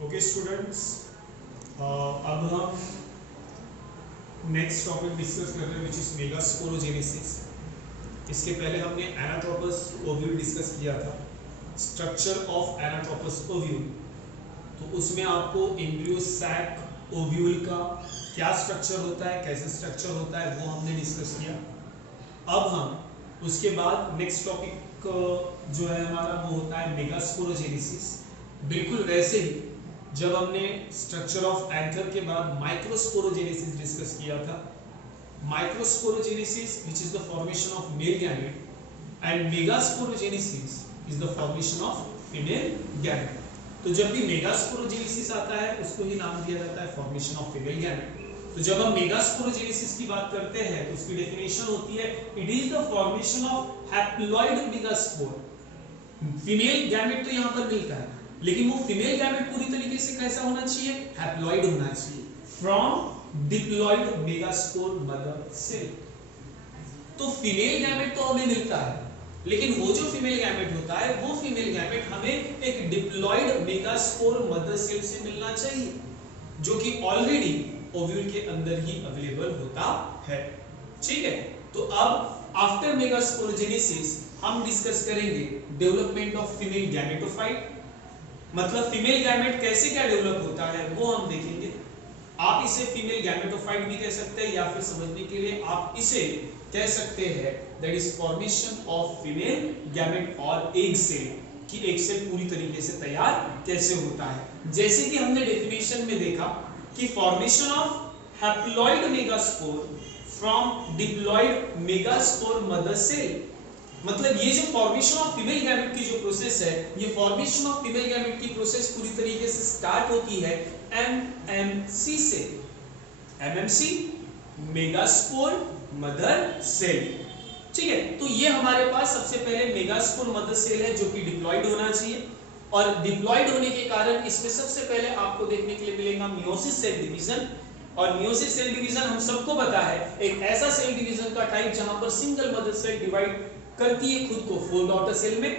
Okay students, अब हम next topic discuss कर रहे हैं विच इज मेगास्पोरोजेनेसिस। इसके पहले हमने एनाट्रोपस ओव्यूल डिस्कस किया था, स्ट्रक्चर ऑफ एनाट्रोपस ओव्यूल। तो उसमें आपको एम्ब्रियो सैक ओव्यूल का क्या स्ट्रक्चर होता है, कैसे स्ट्रक्चर होता है, वो हमने डिस्कस किया। अब हम उसके बाद नेक्स्ट टॉपिक जो है हमारा वो होता है मेगास्पोरोजेनेसिस। बिल्कुल वैसे ही जब हमने स्ट्रक्चर ऑफ एंथर के बाद माइक्रोस्पोरोजेनेसिस डिस्कस किया था, microsporogenesis which is the formation of male gamete and megasporogenesis is the formation of female gamete. तो जब भी मेगास्पोरोजेनेसिस आता है उसको ही नाम दिया जाता है फॉर्मेशन ऑफ फीमेल गैमेट। तो जब हम मेगास्पोरोजेनेसिस की बात करते हैं तो उसकी डेफिनेशन होती है it is the formation of haploid megaspore. Female gamete तो यहाँ पर मिलता है, लेकिन वो फीमेल गैमेट पूरी तरीके से कैसा होना चाहिए, हैप्लॉइड होना चाहिए, from diploid megaspore mother cell. तो फीमेल गैमेट तो हमें मिलता है, लेकिन वो जो फीमेल गैमेट होता है वो फीमेल गैमेट हमें एक डिप्लॉइड मेगास्पोर मदर सेल से मिलना चाहिए, जो कि ऑलरेडी ओव्यूल के अंदर ही अवेलेबल होता है। ठीक है, तो अब आफ्टर मेगास्पोरोजेनेसिस हम डिस्कस करेंगे डेवलपमेंट ऑफ फीमेल गैमेटोफाइट। मतलब फीमेल गैमेट कैसे क्या डेवलप होता है वो हम देखेंगे। आप इसे फीमेल गैमेटोफाइट भी कह सकते हैं, या फिर समझने के लिए आप इसे कह सकते हैं that is formation of female gamete और एग सेल, कि एग सेल पूरी तरीके से तैयार कैसे होता है। जैसे कि हमने डेफिनेशन में देखा कि formation of haploid megaspore from diploid megaspore mother cell, मतलब ये जो फॉर्मेशन ऑफ फीमेल गैमेट की जो प्रोसेस है, ये फॉर्मेशन ऑफ फीमेल गैमेट की प्रोसेस पूरी तरीके से स्टार्ट होती है एमएमसी से। MMC megaspore mother cell. ठीक है, तो ये हमारे पास सबसे पहले मेगास्पोर मदर सेल है जो कि डिप्लॉइड होना चाहिए, और डिप्लॉइड होने के कारण इसमें सबसे पहले आपको देखने के लिए मिलेगा मियोसिस सेल डिवीजन। और मियोसिस सेल डिवीजन हम सबको पता है एक ऐसा सेल डिवीजन का टाइप जहां पर सिंगल मदर सेल डिवाइड करती है खुद को 4 डॉटर सेल में।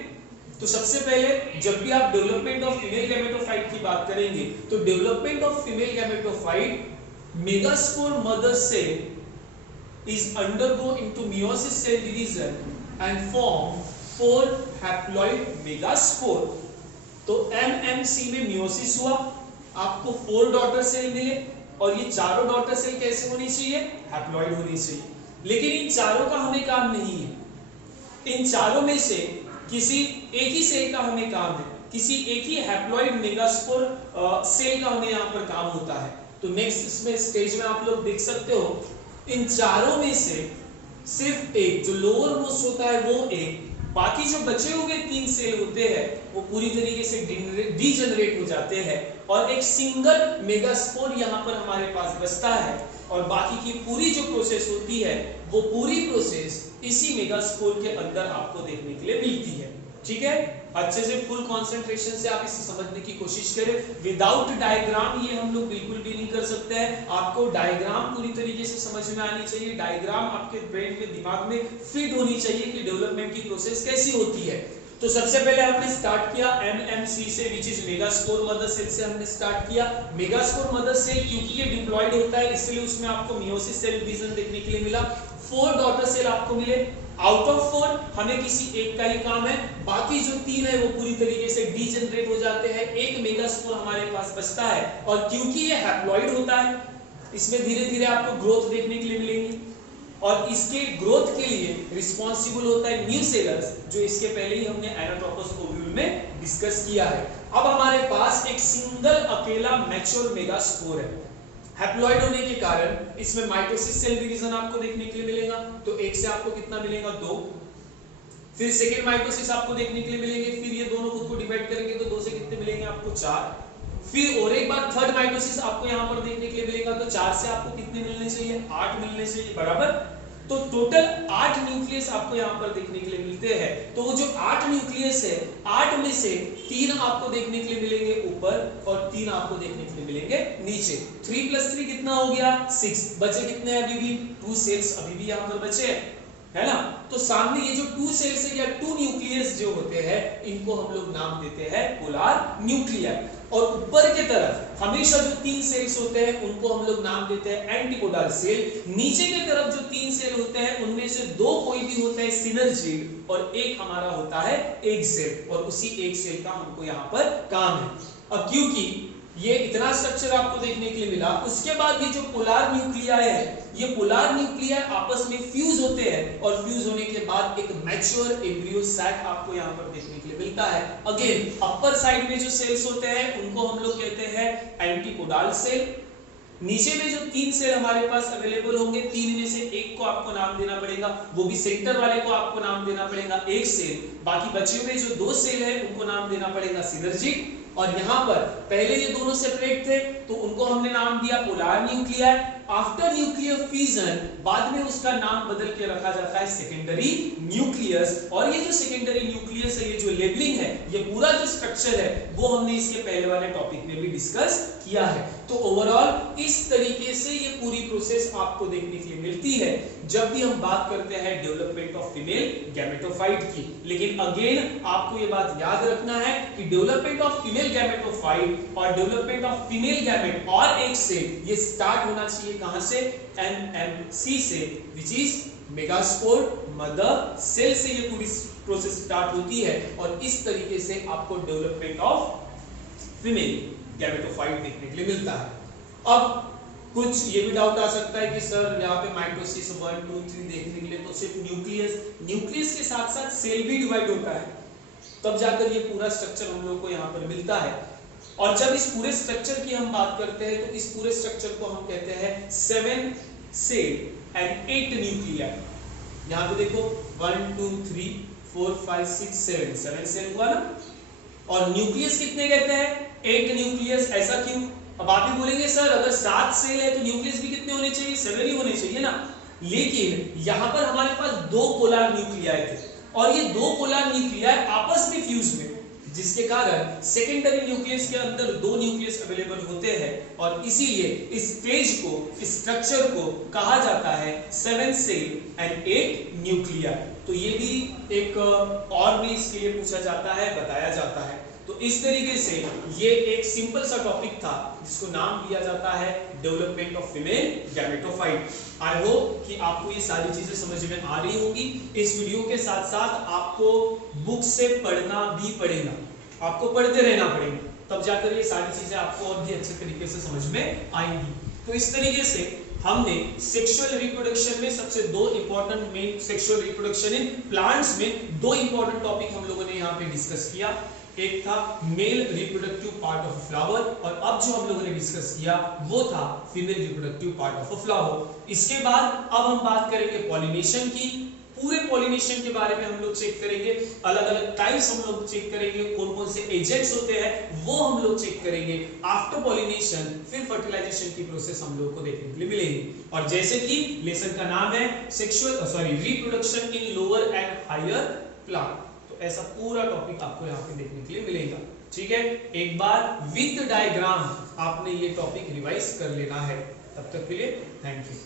तो सबसे पहले जब भी आप डेवलपमेंट ऑफ फीमेल गैमेटोफाइट की बात करेंगे तो development of female gametophyte megaspore mother cell is undergo into meiosis cell division and form 4 haploid megaspore. तो एमएमसी में मियोसिस हुआ, आपको 4 डॉटर सेल मिले, और ये चारों डॉटर सेल कैसे होनी चाहिए, हैप्लॉइड होनी चाहिए। लेकिन इन चारों का हमें काम नहीं है, इन चारों में से किसी एक ही सेल का हमें काम है, किसी एक ही हैप्लॉइड मेगास्पोर सेल का हमें यहाँ पर काम होता है। तो नेक्स्ट इसमें स्टेज में आप लोग देख सकते हो इन चारों में से सिर्फ एक जो लोअर मोस्ट होता है वो एक, बाकी जो बचे हुए 3 सेल होते हैं वो पूरी तरीके से डीजनरेट हो जाते हैं, और एक सिंगल मेगास्पोर यहाँ पर हमारे पास बचता है, और बाकी की पूरी जो प्रोसेस होती है वो पूरी प्रोसेस इसी मेगास्पोर के अंदर आपको देखने के लिए मिलती है। ठीक है, अच्छे से फुल कंसंट्रेशन से आप इसे समझने की कोशिश करें। विदाउट डायग्राम ये हम लोग बिल्कुल भी नहीं कर सकते हैं, आपको डायग्राम पूरी तरीके से समझ में आनी चाहिए, डायग्राम आपके ब्रेन में दिमाग में फिट होनी चाहिए कि डेवलपमेंट की प्रोसेस कैसी होती है। तो सबसे पहले हमने स्टार्ट किया एमएमसी से, which is megaspore mother cell से हमने स्टार्ट किया। मेगास्पोर मदर सेल क्योंकि ये डिप्लॉइड होता है इसलिए उसमें आपको मियोसिस सेल डिवीजन देखने के लिए मिला, 4 डॉटर सेल आपको मिले। आउट ऑफ 4 हमें किसी एक का ही काम है, बाकी जो 3 है वो पूरी तरीके से डीजनरेट हो जाते हैं, एक मेगास्पोर हमारे पास बचता है। और क्योंकि ये हैप्लॉइड होता है इसमें धीरे धीरे आपको ग्रोथ देखने के लिए मिलेंगी, और इसके ग्रोथ के लिए रिस्पॉन्सिबल होता है न्यूसेलस, जो इसके पहले ही हमने एनाट्रोपस ओव्यूल में डिस्कस किया है। अब हमारे पास एक सिंगल अकेला मैच्योर मेगास्पोर है, हैप्लॉइड होने के कारण इसमें माइटोसिस सेल डिवीजन आपको देखने के लिए मिलेगा। तो एक से आपको कितना मिलेगा, 2, फिर सेकेंड माइटोसिस आपको देखने के लिए मिलेंगे, फिर ये दोनों खुद को डिवाइड करेंगे तो 2 से कितने मिलेंगे आपको, 4, फिर और एक बार थर्ड माइटोसिस आपको यहाँ पर देखने के लिए मिलेगा, तो 4 से आपको कितने मिलने चाहिए, 8 मिलने चाहिए, बराबर। तो टोटल 8 न्यूक्लियस आपको यहाँ पर देखने के लिए मिलते हैं। तो वो जो 8 न्यूक्लियस है, 8 में से 3 आपको देखने के लिए मिलेंगे ऊपर और 3 आपको देखने के लिए मिलेंगे नीचे। 3 + 3 कितना हो गया, 6, बचे कितने अभी भी 2 सेल्स अभी भी यहाँ पर बचे हैं। है ना। तो सामने ये जो 2 सेल्स है या 2 न्यूक्लियस जो होते हैं इनको हम लोग नाम देते हैं पोलर न्यूक्लियर। और ऊपर के तरफ हमेशा जो 3 सेल्स होते हैं उनको हम लोग नाम देते हैं एंटीपोडल सेल। नीचे की तरफ जो 3 सेल होते हैं उनमें से 2 कोई भी होता है सिनर्जिड और एक हमारा होता है एग सेल, और उसी एग सेल का हमको यहाँ पर काम है। अब क्योंकि ये इतना स्ट्रक्चर आपको देखने के लिए मिला, उसके बाद ये जो पोलर न्यूक्लियाई है, ये पोलर न्यूक्लियाई आपस में फ्यूज होते हैं और फ्यूज होने के बाद एक मैच्योर एम्ब्रियो सैक आपको यहाँ पर देखने के लिए मिलता है। अगेन अपर साइड में जो सेल्स होते हैं उनको हम लोग कहते हैं एंटीपोडल सेल। नीचे में जो 3 सेल हमारे पास अवेलेबल होंगे, 3 में से एक को आपको नाम देना पड़ेगा, वो भी सेंटर वाले को आपको नाम देना पड़ेगा एक सेल। बाकी बचे हुए जो 2 सेल है उनको नाम देना पड़ेगा सिनर्जिक। और यहाँ पर पहले ये दोनों सेपरेट थे तो उनको हमने नाम दिया polar nuclei. After nuclear fusion बाद में उसका नाम बदल के रखा जाता है सेकेंडरी न्यूक्लियस। और ये जो सेकेंडरी न्यूक्लियस है, ये जो लेबलिंग है, ये पूरा जो स्ट्रक्चर है वो हमने इसके पहले वाले टॉपिक में भी डिस्कस किया है। तो ओवरऑल इस तरीके से ये पूरी प्रोसेस आपको देखने के लिए मिलती है जब भी हम बात करते हैं डेवलपमेंट ऑफ फीमेल गैमेटोफाइट की। लेकिन अगेन आपको ये बात याद रखना है कि डेवलपमेंट ऑफ फीमेल गैमेटोफाइट और डेवलपमेंट ऑफ फीमेल गैमेट और एक से ये स्टार्ट होना चाहिए कहां से, एमएमसी से, which is megaspore mother cell से ये पूरी प्रोसेस स्टार्ट होती है। और इस तरीके से आपको डेवलपमेंट ऑफ फीमेल गैमेटोफाइट देखने के लिए मिलता है। अब कुछ ये भी डाउट आ सकता है कि सर यहाँ पे माइटोसिस 1 2 3 देखने के लिए तो सिर्फ न्यूक्लियस के साथ साथ सेल भी डिवाइड होता है, तब जाकर ये पूरा स्ट्रक्चर हम लोग को यहाँ पर मिलता है। और जब इस पूरे स्ट्रक्चर की हम बात करते हैं तो इस पूरे स्ट्रक्चर को हम कहते हैं 7 सेल एंड 8 न्यूक्लियाई। यहाँ पे देखो 1 2 3 4 5 6 7 सेल हुआ ना। और न्यूक्लियस कितने कहते हैं, 8 न्यूक्लियस। ऐसा क्यों? अब आप भी बोलेंगे सर अगर 7 सेल है तो न्यूक्लियस भी कितने होने चाहिए, 7 ही होने चाहिए ना। लेकिन यहाँ पर हमारे पास 2 पोलर न्यूक्लियाई थे और ये 2 पोलर न्यूक्लियाई आपस में फ्यूज में, जिसके कारण सेकेंडरी न्यूक्लियस के अंदर 2 न्यूक्लियस अवेलेबल होते हैं और इसीलिए इस स्टेज को, इस स्ट्रक्चर को कहा जाता है 7 सेल एंड 8 न्यूक्लियाई। तो ये भी एक और भी इसके लिए पूछा जाता है, बताया जाता है। तो इस तरीके से ये एक सिंपल सा टॉपिक था जिसको नाम दिया जाता है development of female gametophyte. I hope कि आपको ये सारी चीजें समझ में आ रही होंगी। इस वीडियो के साथ साथ आपको बुक से पढ़ना भी पड़ेगा, आपको पढ़ते रहना पड़ेगा, तब जाकर ये सारी चीजें आपको और भी अच्छे तरीके से समझ में आएंगी। तो इस तरीके से हमने सेक्सुअल रिप्रोडक्शन में सबसे 2 important main sexual reproduction in plants में 2 इंपॉर्टेंट टॉपिक हम लोगों ने यहाँ पे डिस्कस किया। एक था male reproductive part of flower और अब जो हम लोगों ने डिस्कस किया वो था female reproductive part of a flower. इसके बाद अब हम बात करेंगे पॉलिनेशन की। पूरे पॉलिनेशन के बारे में हम लोग चेक करेंगे, अलग अलग टाइप्स हम लोग चेक करेंगे, कौन कौन से एजेंट्स होते हैं वो हम लोग चेक करेंगे। आफ्टर पॉलिनेशन फिर फर्टिलाइजेशन की प्रोसेस हम लोग को देखने के लिए मिलेगी। और जैसे कि लेसन का नाम है reproduction in lower and higher plant, तो ऐसा पूरा टॉपिक आपको यहाँ पे देखने के लिए मिलेगा। ठीक है, एक बार विद डायग्राम आपने ये टॉपिक रिवाइज कर लेना है। तब तक के लिए थैंक यू।